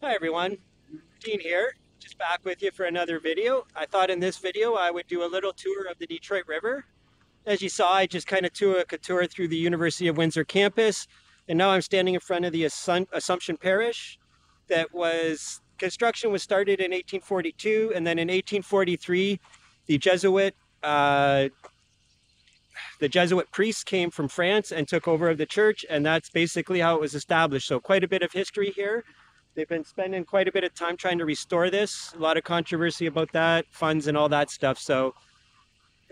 Hi everyone, Dean here, just back with you for another video. I thought in this video I would do a little tour of the Detroit River. As you saw, I just kind of took a tour through the University of Windsor campus, and now I'm standing in front of the Assumption Parish. Construction was started in 1842, and then in 1843, the Jesuit priests came from France and took over the church, and that's basically how it was established. So quite a bit of history here. They've been spending quite a bit of time trying to restore this. A lot of controversy about that, funds and all that stuff. So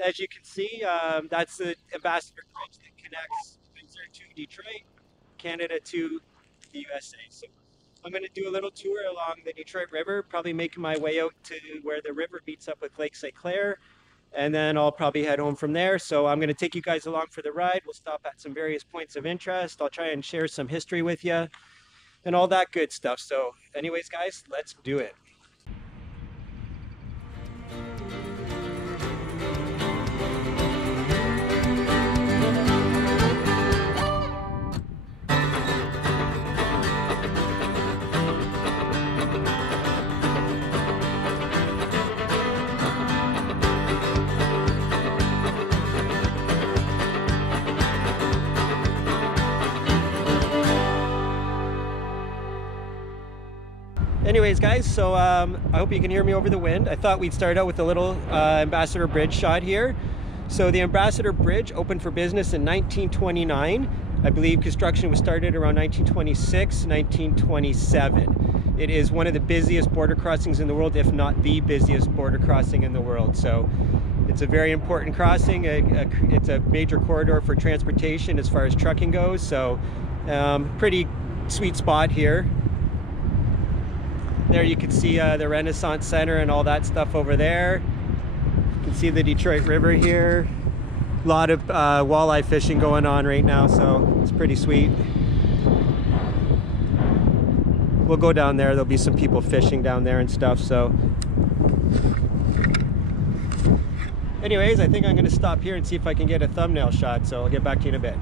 as you can see, that's the Ambassador Bridge that connects Windsor to Detroit, Canada to the USA. So I'm going to do a little tour along the Detroit River, probably making my way out to where the river meets up with Lake St. Clair. And then I'll probably head home from there. So I'm going to take you guys along for the ride. We'll stop at some various points of interest. I'll try and share some history with you and all that good stuff. So anyways, guys, let's do it. Anyways, guys, so I hope you can hear me over the wind. I thought we'd start out with a little Ambassador Bridge shot here. So the Ambassador Bridge opened for business in 1929. I believe construction was started around 1926, 1927. It is one of the busiest border crossings in the world, if not the busiest border crossing in the world. So it's a very important crossing. It's a major corridor for transportation as far as trucking goes. So pretty sweet spot here. There you can see the Renaissance Center and all that stuff over there. You can see the Detroit River here. A lot of walleye fishing going on right now, so it's pretty sweet. We'll go down there. There'll be some people fishing down there and stuff. So anyways, I think I'm going to stop here and see if I can get a thumbnail shot. So I'll get back to you in a bit.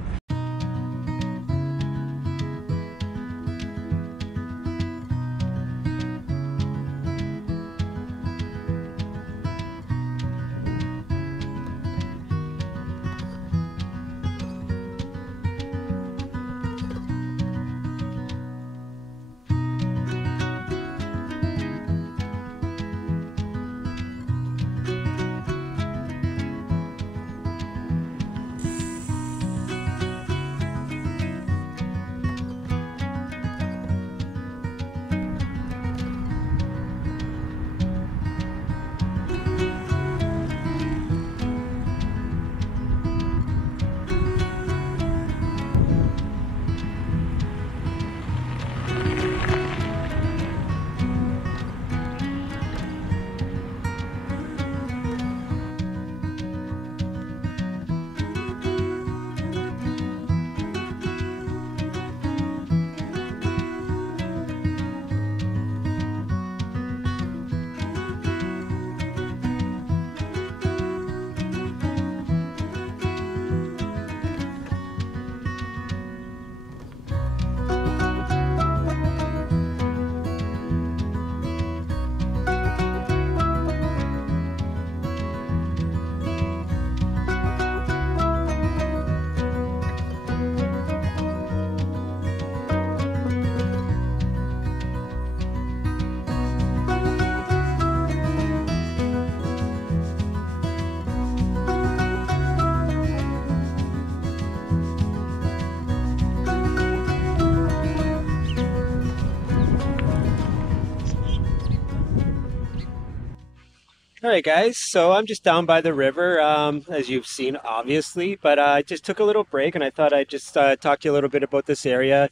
All right, guys. So I'm just down by the river, as you've seen, obviously. But I just took a little break, and I thought I'd just talk to you a little bit about this area.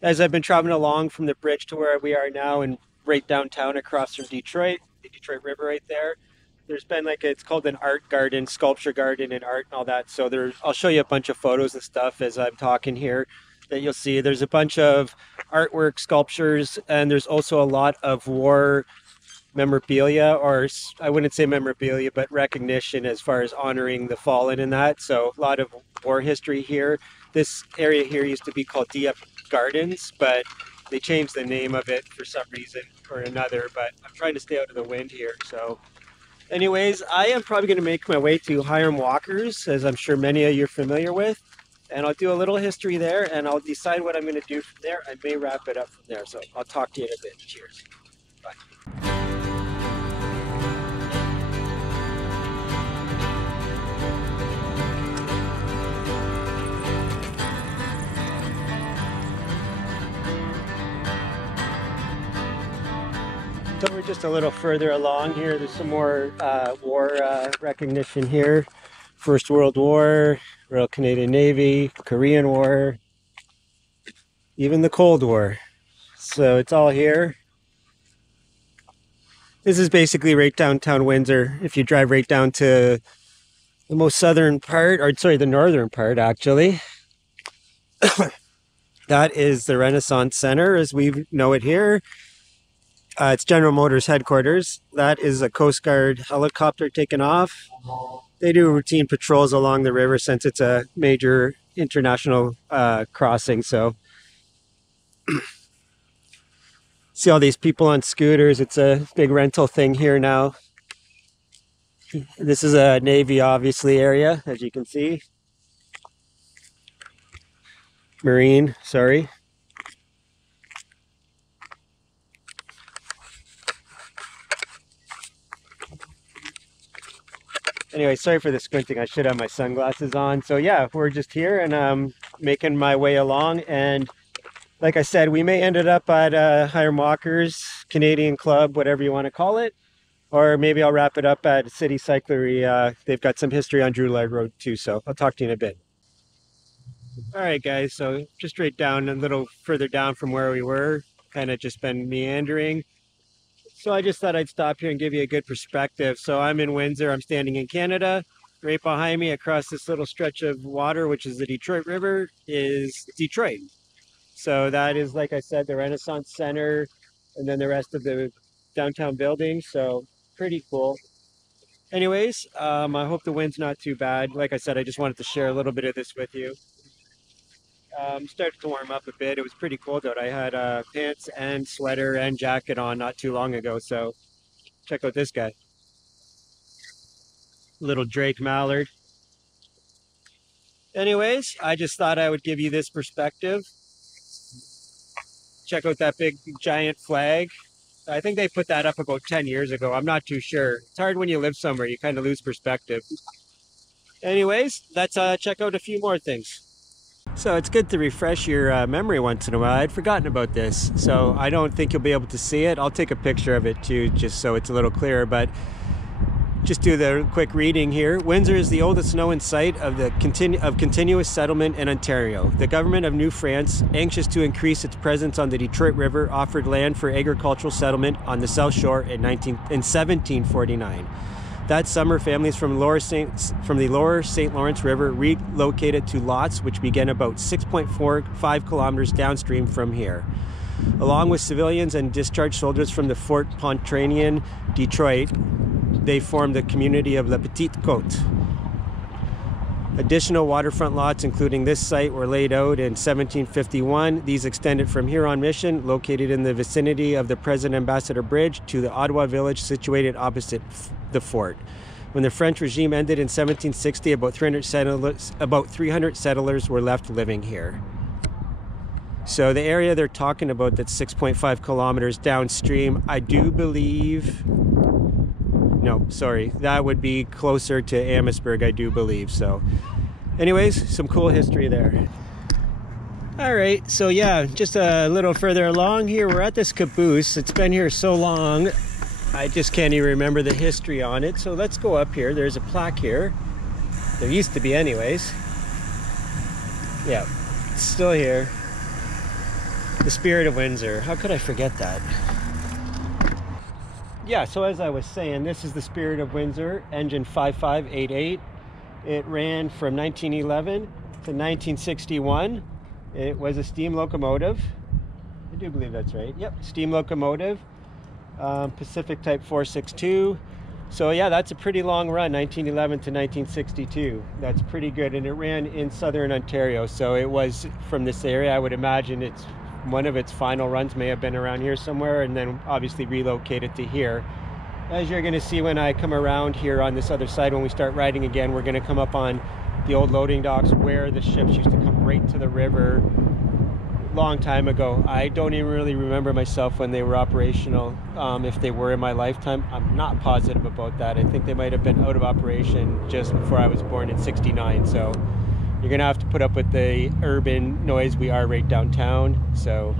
As I've been traveling along from the bridge to where we are now, and right downtown across from Detroit, the Detroit River, right there. There's been like it's called an art garden, sculpture garden, and art and all that. So I'll show you a bunch of photos and stuff as I'm talking here. That you'll see. There's a bunch of artwork, sculptures, and there's also a lot of war memorabilia, or I wouldn't say memorabilia, but recognition as far as honoring the fallen in that. So a lot of war history here. This area here used to be called Dieppe Gardens, but they changed the name of it for some reason or another. But I'm trying to stay out of the wind here. So anyways, I am probably going to make my way to Hiram Walker's, as I'm sure many of you are familiar with. And I'll do a little history there, and I'll decide what I'm going to do from there. I may wrap it up from there. So I'll talk to you in a bit. Cheers. Bye. So we're just a little further along here. There's some more war recognition here. First World War, Royal Canadian Navy, Korean War, even the Cold War. So it's all here. This is basically right downtown Windsor. If you drive right down to the most southern part, or sorry, the northern part actually. That is the Renaissance Center as we know it here. It's General Motors headquarters. That is a Coast Guard helicopter taking off. They do routine patrols along the river since it's a major international crossing. So see all these people on scooters. It's a big rental thing here now. This is a Navy, obviously, area, as you can see. Marine, sorry. Anyway, sorry for the squinting. I should have my sunglasses on. So yeah, we're just here and I'm making my way along. And like I said, we may end it up at Hiram Walker's Canadian Club, whatever you want to call it. Or maybe I'll wrap it up at City Cyclery. They've got some history on Drew Light Road too. So I'll talk to you in a bit. All right, guys. So just straight down, a little further down from where we were. Kind of just been meandering. So I just thought I'd stop here and give you a good perspective. So I'm in Windsor, I'm standing in Canada. Right behind me across this little stretch of water, which is the Detroit River, is Detroit. So that is, like I said, the Renaissance Center and then the rest of the downtown buildings. So pretty cool. Anyways, I hope the wind's not too bad. Like I said, I just wanted to share a little bit of this with you. Started to warm up a bit. It was pretty cold out. I had pants and sweater and jacket on not too long ago. So check out this guy. Little Drake Mallard. Anyways, I just thought I would give you this perspective. Check out that big giant flag. I think they put that up about 10 years ago. I'm not too sure. It's hard when you live somewhere. You kind of lose perspective. Anyways, let's check out a few more things. So it's good to refresh your memory once in a while. I'd forgotten about this, so I don't think you'll be able to see it. I'll take a picture of it too, just so it's a little clearer, but just do the quick reading here. Windsor is the oldest known site of continuous settlement in Ontario. The government of New France, anxious to increase its presence on the Detroit River, offered land for agricultural settlement on the South Shore in 1749. That summer, families from the lower St. Lawrence River relocated to lots which began about 6.45 kilometers downstream from here. Along with civilians and discharged soldiers from the Fort Pontchartrain, Detroit, they formed the community of La Petite Côte. Additional waterfront lots, including this site, were laid out in 1751. These extended from Huron Mission, located in the vicinity of the President Ambassador Bridge, to the Ottawa village situated opposite the fort. When the French regime ended in 1760, about 300 settlers were left living here. So the area they're talking about, that's 6.5 kilometers downstream, I do believe... No, sorry, that would be closer to Amherstburg, I do believe. So anyways, some cool history there. All right, so yeah, just a little further along here, we're at this caboose. It's been here so long, I just can't even remember the history on it. So let's go up here. There's a plaque here. There used to be anyways. Yeah, it's still here. The Spirit of Windsor. How could I forget that? Yeah, so as I was saying, this is the Spirit of Windsor, engine 5588. It ran from 1911 to 1961. It was a steam locomotive. I do believe that's right. Yep, steam locomotive. Pacific Type 462. So yeah, that's a pretty long run, 1911 to 1962. That's pretty good, and it ran in southern Ontario. So it was from this area. I would imagine it's one of its final runs may have been around here somewhere, and then obviously relocated to here. As you're going to see when I come around here on this other side, when we start riding again, we're going to come up on the old loading docks where the ships used to come right to the river long time ago. I don't even really remember myself when they were operational, if they were in my lifetime. I'm not positive about that. I think they might have been out of operation just before I was born in '69. So you're gonna have to put up with the urban noise. We are right downtown. So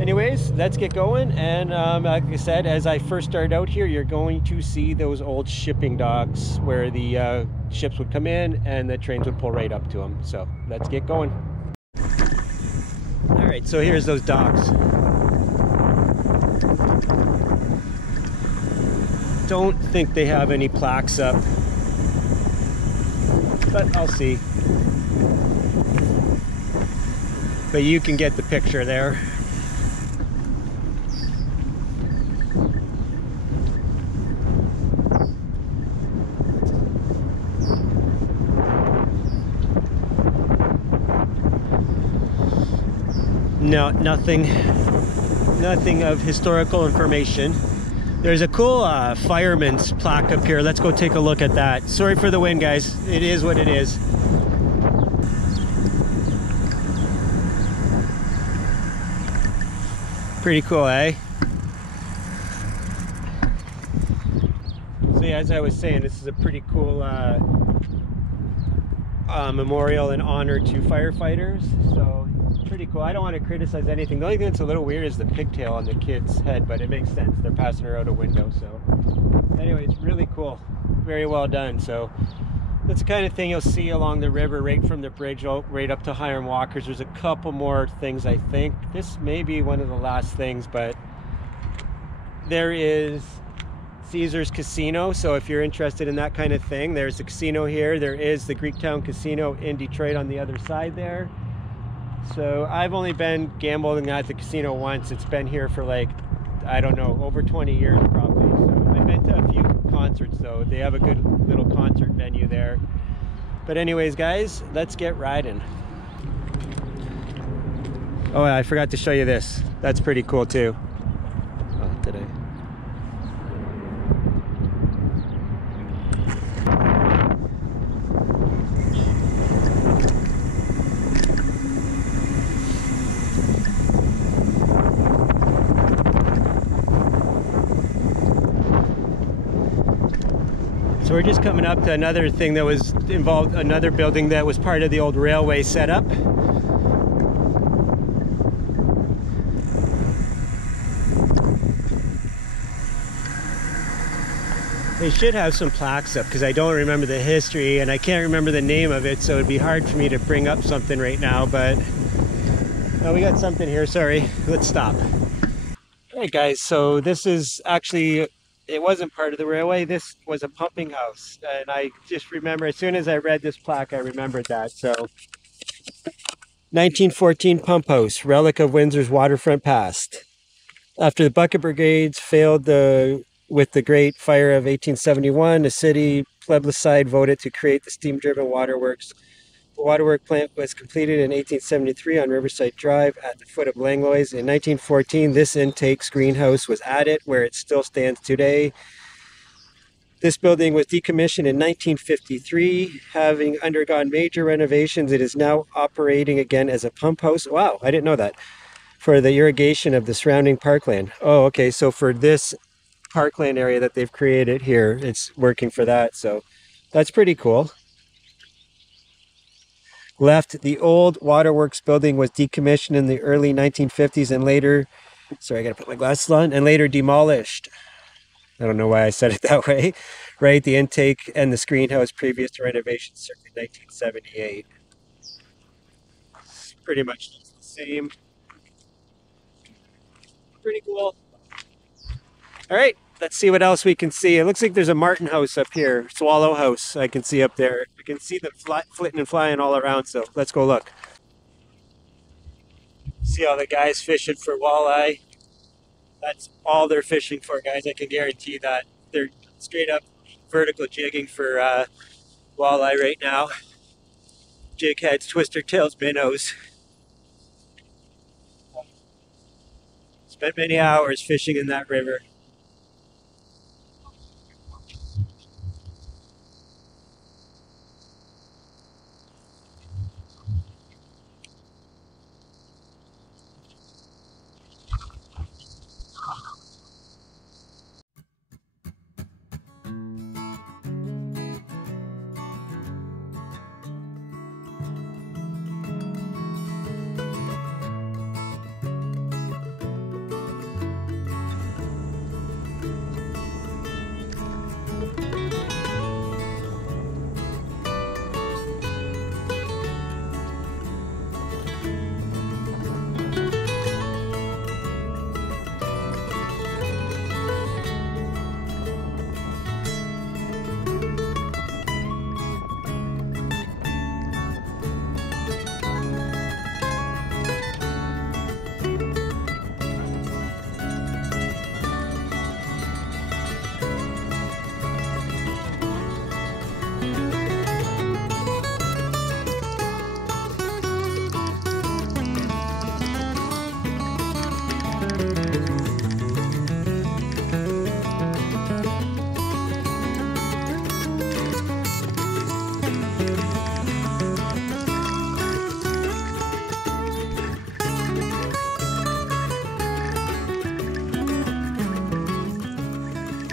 anyways, let's get going. And like I said, as I first started out here, you're going to see those old shipping docks where the ships would come in and the trains would pull right up to them. So let's get going. All right, so here's those docks. Don't think they have any plaques up, but I'll see. But you can get the picture there. No, nothing of historical information. There's a cool fireman's plaque up here. Let's go take a look at that. Sorry for the wind, guys. It is what it is. Pretty cool, eh? So yeah, as I was saying, this is a pretty cool memorial and honor to firefighters. So pretty cool. I don't want to criticize anything. The only thing that's a little weird is the pigtail on the kid's head, but it makes sense. They're passing her out a window. So anyways, really cool. Very well done. So that's the kind of thing you'll see along the river, right from the bridge right up to Hiram Walker's. There's a couple more things, I think. This may be one of the last things, but there is Caesar's Casino. So if you're interested in that kind of thing, there's a casino here. There is the Greektown Casino in Detroit on the other side there. So I've only been gambling at the casino once. It's been here for like, I don't know, over 20 years probably. So I've been to a few concerts though. They have a good little concert venue there. But anyways, guys, let's get riding. Oh, I forgot to show you this. That's pretty cool too. Oh, did I? So we're just coming up to another thing that was involved, another building that was part of the old railway setup. They should have some plaques up because I don't remember the history and I can't remember the name of it, so it'd be hard for me to bring up something right now, but oh, we got something here, sorry. Let's stop. All right, guys, so this is actually, it wasn't part of the railway. This was a pumping house. And I just remember, as soon as I read this plaque, I remembered that. So 1914 pump house, relic of Windsor's waterfront past. After the bucket brigades failed with the Great Fire of 1871, the city plebiscite voted to create the steam-driven waterworks. The waterwork plant was completed in 1873 on Riverside Drive at the foot of Langlois. In 1914, this intakes greenhouse was added where it still stands today. This building was decommissioned in 1953. Having undergone major renovations, it is now operating again as a pump house. Wow, I didn't know that. For the irrigation of the surrounding parkland. Oh, okay, so for this parkland area that they've created here, it's working for that. So that's pretty cool. Left, the old waterworks building was decommissioned in the early 1950s and later, sorry, I gotta put my glasses on, and later demolished. I don't know why I said it that way, right? The intake and the screen house previous to renovation circa 1978. It's pretty much the same. Pretty cool. All right, let's see what else we can see. It looks like there's a martin house up here, swallow house I can see up there. I can see them flitting and flying all around, so let's go look. See all the guys fishing for walleye. That's all they're fishing for, guys. I can guarantee that. They're straight up vertical jigging for walleye right now. Jig heads, twister tails, minnows. Spent many hours fishing in that river.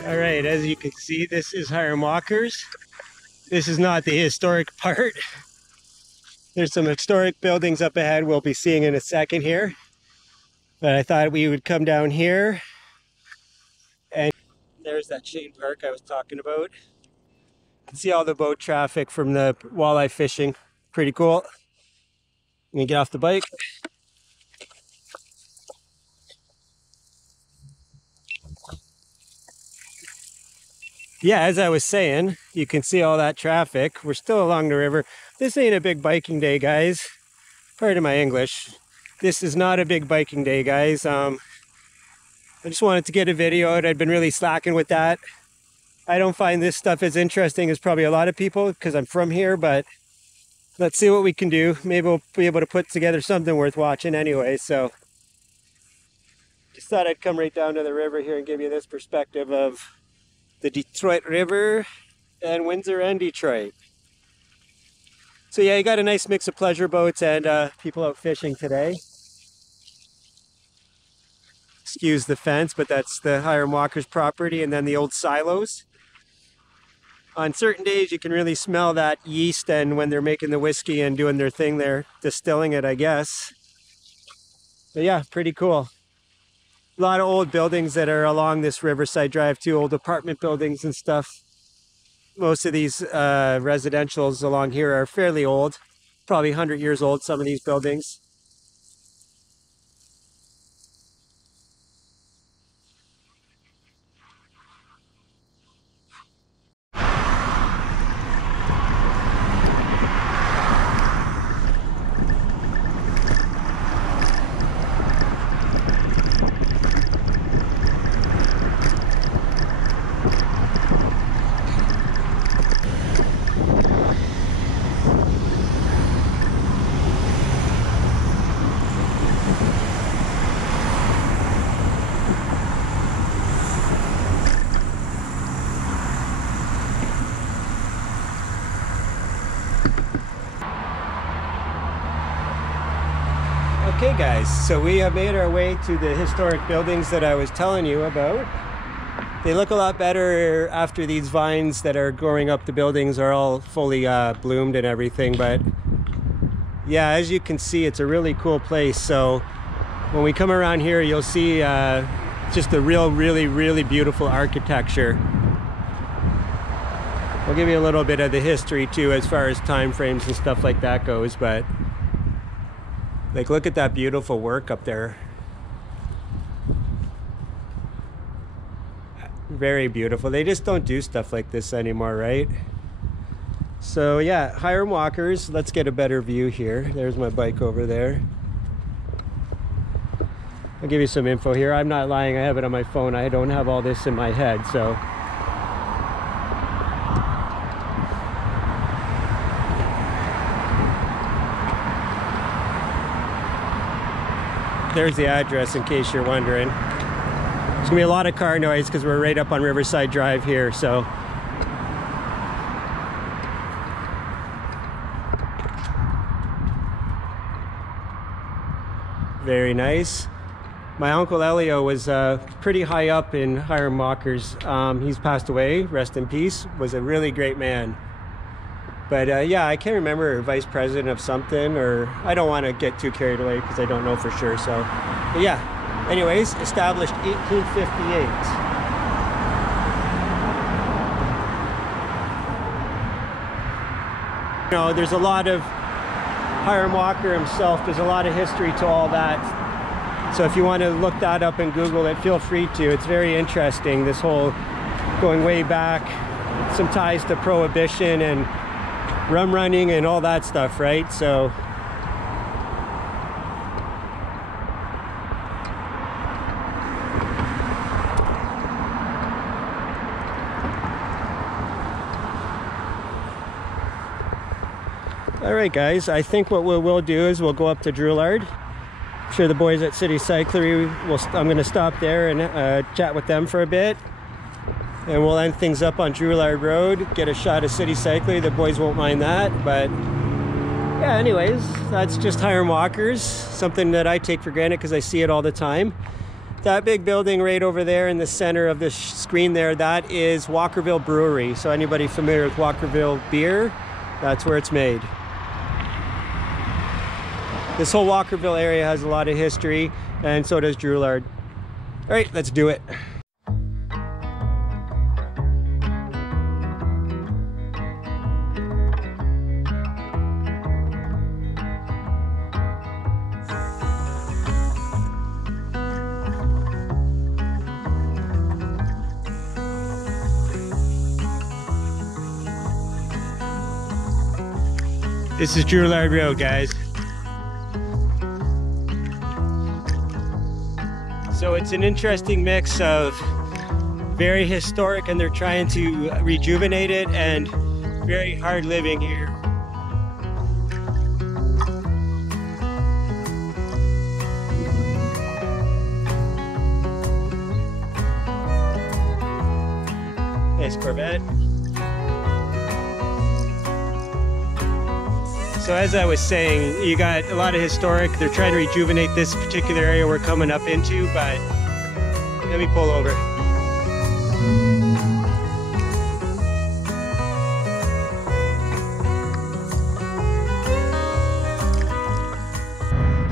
All right, as you can see, this is Hiram Walker's. This is not the historic part. There's some historic buildings up ahead we'll be seeing in a second here. But I thought we would come down here. And there's that Shane Park I was talking about. You can see all the boat traffic from the walleye fishing. Pretty cool. I'm gonna get off the bike. Yeah, as I was saying, you can see all that traffic. We're still along the river. This ain't a big biking day, guys. Pardon my English. This is not a big biking day, guys. I just wanted to get a video out. I'd been really slacking with that. I don't find this stuff as interesting as probably a lot of people because I'm from here, but let's see what we can do. Maybe we'll be able to put together something worth watching anyway. So just thought I'd come right down to the river here and give you this perspective of the Detroit River and Windsor and Detroit. So yeah, you got a nice mix of pleasure boats and people out fishing today. Excuse the fence, but that's the Hiram Walker's property, and then the old silos. On certain days you can really smell that yeast, and when they're making the whiskey and doing their thing, they're distilling it, I guess. But yeah, pretty cool. A lot of old buildings that are along this Riverside Drive too, old apartment buildings and stuff. Most of these residentials along here are fairly old, probably 100 years old, some of these buildings. Okay guys, so we have made our way to the historic buildings that I was telling you about. They look a lot better after these vines that are growing up the buildings are all fully bloomed and everything, but yeah, as you can see, it's a really cool place. So when we come around here, you'll see just a really beautiful architecture. I'll give you a little bit of the history too, as far as time frames and stuff like that goes, but like, look at that beautiful work up there. Very beautiful. They just don't do stuff like this anymore, right? So yeah, Hiram Walkers. Let's get a better view here. There's my bike over there. I'll give you some info here. I'm not lying, I have it on my phone. I don't have all this in my head, so. There's the address in case you're wondering. There's gonna be a lot of car noise because we're right up on Riverside Drive here, so. Very nice. My uncle Elio was pretty high up in Hiram Walkers. He's passed away, rest in peace. Was a really great man. But yeah, I can't remember, vice president of something, or I don't want to get too carried away because I don't know for sure. So, but yeah. Anyways, established 1858. You know, there's a lot of Hiram Walker himself. There's a lot of history to all that. So if you want to look that up and Google it, feel free to. It's very interesting, this whole going way back, some ties to Prohibition and rum running and all that stuff, right? So all right, guys, I think what we'll do is we'll go up to Drouillard. I'm sure the boys at City Cyclery I'm going to stop there and chat with them for a bit, and we'll end things up on Drouillard Road, get a shot of City Cyclery. The boys won't mind that. But yeah, anyways, that's just Hiram Walkers, something that I take for granted because I see it all the time. That big building right over there in the center of the screen there, that is Walkerville Brewery. So anybody familiar with Walkerville beer, that's where it's made. This whole Walkerville area has a lot of history, and so does Drouillard. All right, let's do it. This is Drouillard Road, guys. So it's an interesting mix of very historic, and they're trying to rejuvenate it, and very hard living here. Nice Corvette. So as I was saying, you got a lot of historic. They're trying to rejuvenate this particular area we're coming up into, but let me pull over.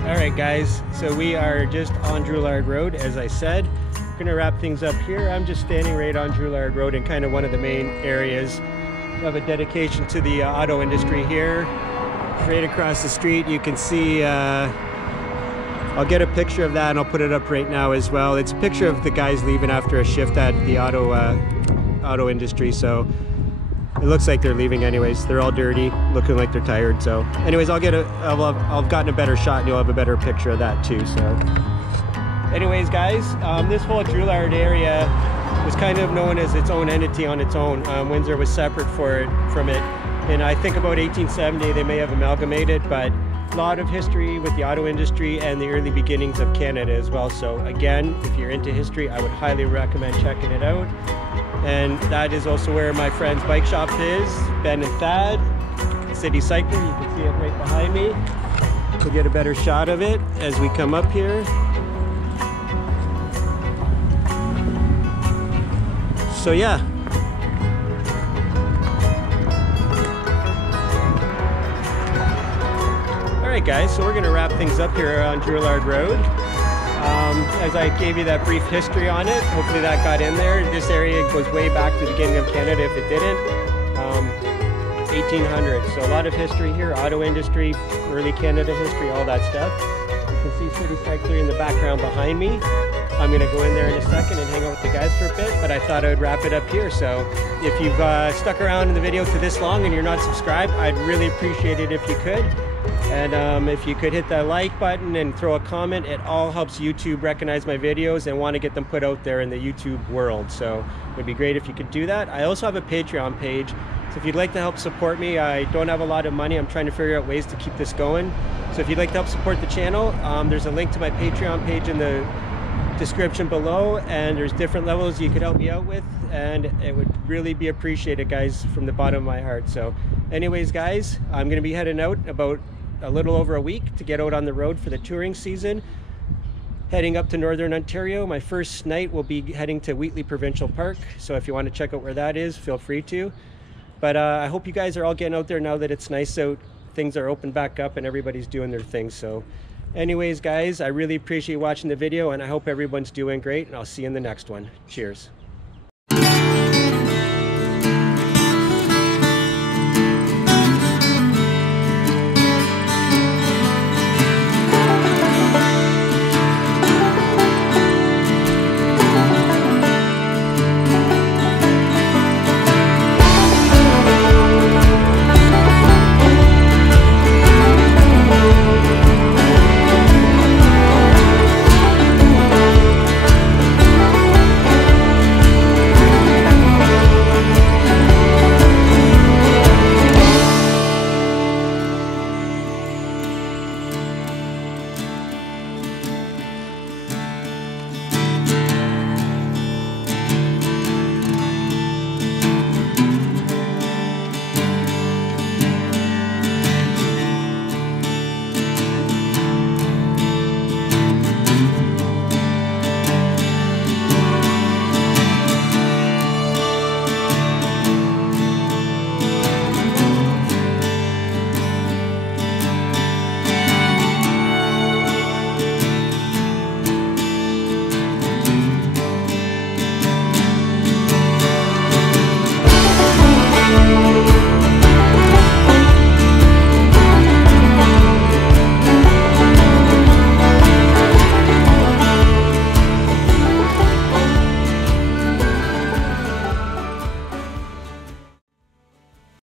All right, guys, so we are just on Drouillard Road, as I said. We're gonna wrap things up here. I'm just standing right on Drouillard Road in kind of one of the main areas. We have a dedication to the auto industry here. Right across the street, you can see, I'll get a picture of that and I'll put it up right now as well. It's a picture of the guys leaving after a shift at the auto industry, so it looks like they're leaving anyways. They're all dirty, looking like they're tired. So anyways, I've gotten a better shot and you'll have a better picture of that too. So anyways, guys, this whole Drouillard area was kind of known as its own entity on its own. Windsor was separate from it. And I think about 1870 they may have amalgamated, but a lot of history with the auto industry and the early beginnings of Canada as well. So again, if you're into history, I would highly recommend checking it out. And that is also where my friend's bike shop is, Ben and Thad, City Cycling. You can see it right behind me. We'll get a better shot of it as we come up here. So yeah. Alright guys, so we're going to wrap things up here on Drouillard Road. As I gave you that brief history on it, hopefully that got in there. This area goes way back to the beginning of Canada if it didn't. 1800s, so a lot of history here, auto industry, early Canada history, all that stuff. You can see City Cycler in the background behind me. I'm going to go in there in a second and hang out with the guys for a bit, but I thought I would wrap it up here. So if you've stuck around in the video to this long and you're not subscribed, I'd really appreciate it if you could. And if you could hit that like button and throw a comment, it all helps YouTube recognize my videos and want to get them put out there in the YouTube world. So it would be great if you could do that. I also have a Patreon page. So if you'd like to help support me, I don't have a lot of money. I'm trying to figure out ways to keep this going. So if you'd like to help support the channel, there's a link to my Patreon page in the description below, and there's different levels you could help me out with, and it would really be appreciated, guys, from the bottom of my heart. So anyways, guys, I'm going to be heading out about a little over a week to get out on the road for the touring season, heading up to Northern Ontario. My first night will be heading to Wheatley Provincial Park, so if you want to check out where that is, feel free to. But I hope you guys are all getting out there now that it's nice out, things are open back up and everybody's doing their thing. So anyways, guys, I really appreciate watching the video, and I hope everyone's doing great, and I'll see you in the next one. Cheers.